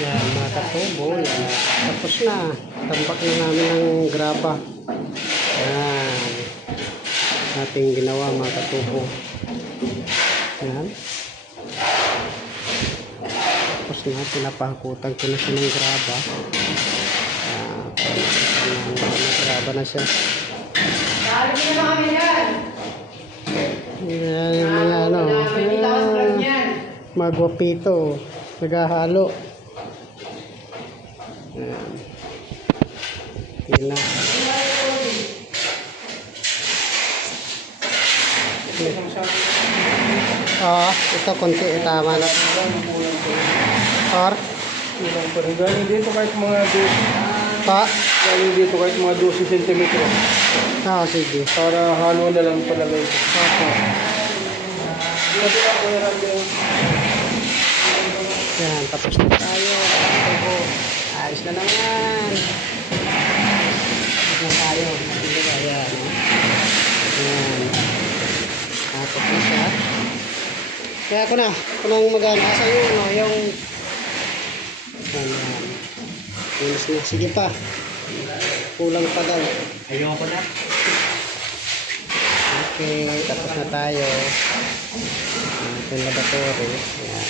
Yan, mga katubo. Yan. Tapos na. Tambak na namin ng graba. Yan. Ating ginawa mga katubo. Yan. Tapos na, pinapahakutan ko na siya ng graba. Graba na siya. Yan yung mga ano. Mga gwapito. Naghahalo. Yan. Yan na. Ito konti. Tama na. Or? Galing dito kahit mga galing dito kahit mga 12 cm. Sige. Para halo na lang palagay ko. Yan, tapos na tayo. Ayos na naman. Tapos na tayo. Ayan. Yan. Tapos na siya. Kaya ako nang mag-ano. Asa yung yan. Tulis na. Sige pa. Kulang pa daw. Ayoko na. Okay, tapos na tayo. Ito yung laboratory. Yan.